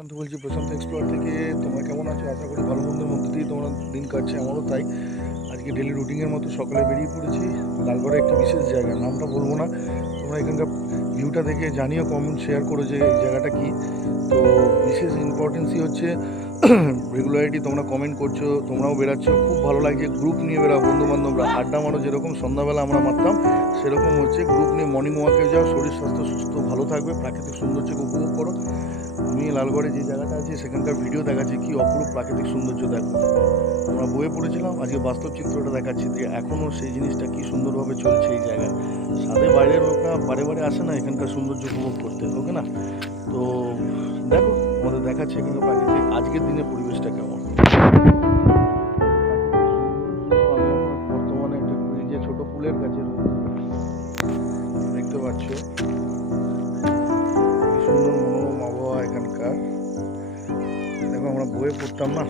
শান্ত বলছি প্রশান্ত এক্সপ্লোর থেকে। তোমরা কেমন আছো? আশা করি ভালো মন্দের মধ্যে দিয়ে তোমরা দিন কাটছে, আমারও তাই। আজকে ডেলি রুটিনের মতো সকালে বেরিয়ে পড়েছি লালগড়ে একটি বিশেষ জায়গা, নামটা বলবো না। তোমরা এখানকার ভিউটা দেখে জানিও, কমেন্ট শেয়ার করো যে এই জায়গাটা কী। তো বিশেষ ইম্পর্টেন্সই হচ্ছে রেগুলারিটি তোমরা কমেন্ট করছো, তোমরাও বেরাচ্ছ, খুব ভালো লাগছে। গ্রুপ নিয়ে বেরাও, বন্ধুবান্ধবরা আড্ডা মারো, যেরকম সন্ধ্যাবেলা আমরা মারতাম সেরকম হচ্ছে। গ্রুপ নিয়ে মর্নিং ওয়াকে যাও, শরীর স্বাস্থ্য সুস্থ ভালো থাকবে, প্রাকৃতিক সৌন্দর্যকে উপভোগ করো। আমি লালগড়ে যে জায়গাটা আছে সেখানকার ভিডিও দেখাচ্ছি, কি অপরূপ প্রাকৃতিক সৌন্দর্য দেখো। আমরা বইয়ে পড়েছিলাম, আজকে বাস্তব চিত্রটা দেখাচ্ছি যে এখনও সেই জিনিসটা কি সুন্দরভাবে চলছে এই জায়গায়। সাথে বাইরের লোকরা বারে বারে আসে না এখানকার সৌন্দর্য উপভোগ করতে, ওকে না? তো দেখো, আমাদের দেখাচ্ছে এখানকার প্রাকৃতিক আজকের দিনে পরিবেশটা কেমন। বর্তমানে এই যে ছোট পুলের কাছে রয়েছে, দেখতে পাচ্ছ সুন্দর মনোরম আবহাওয়া এখানকার। দেখো, আমরা বইয়ে পড়তাম না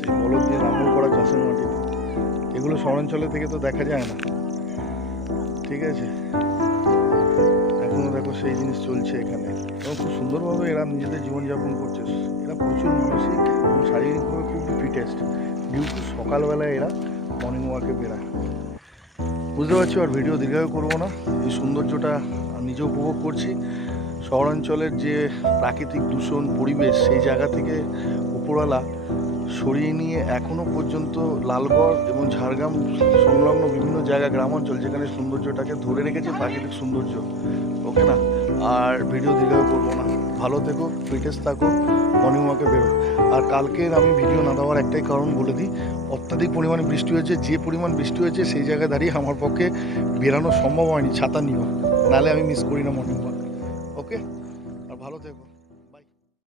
সেই বলদ দিয়ে লাঙল করা চাষের মাটি, এগুলো শহরাঞ্চলে থেকে তো দেখা যায় না, ঠিক আছে? এখনও দেখো সেই জিনিস চলছে এখানে, এবং খুব সুন্দরভাবে এরা নিজেদের জীবনযাপন করছে। এরা প্রচুর মানসিক এবং শারীরিকভাবে খুব ফিটেস্ট, ডিউ টু সকালবেলায় এরা মর্নিং ওয়াকে বেরায়। বুঝতে পারছি, আর ভিডিও দীর্ঘায়ু করবো না। এই সৌন্দর্যটা নিজে উপভোগ করছি। শহরাঞ্চলের যে প্রাকৃতিক দূষণ পরিবেশ, সেই জায়গা থেকে উপরওয়ালা সরিয়ে নিয়ে এখনও পর্যন্ত লালগড় এবং ঝাড়গ্রাম সংলগ্ন বিভিন্ন জায়গা, গ্রামাঞ্চল, যেখানে সৌন্দর্যটাকে ধরে রেখেছে প্রাকৃতিক সৌন্দর্য, ওকে না? আর ভিডিও দীর্ঘায়ু করবো না। ভালো থেকো, ফিটেস্ট থাকো, মর্নিং ওয়াকে বেরো। আর কালকের আমি ভিডিও না দেওয়ার একটাই কারণ বলে দিই, অত্যাধিক পরিমাণে বৃষ্টি হয়েছে। যে পরিমাণ বৃষ্টি হয়েছে সেই জায়গায় দাঁড়িয়ে আমার পক্ষে বেরানো সম্ভব হয়নি, ছাতা নিয়েও, নাহলে আমি মিস করি না মর্নিং ওয়াক, ওকে?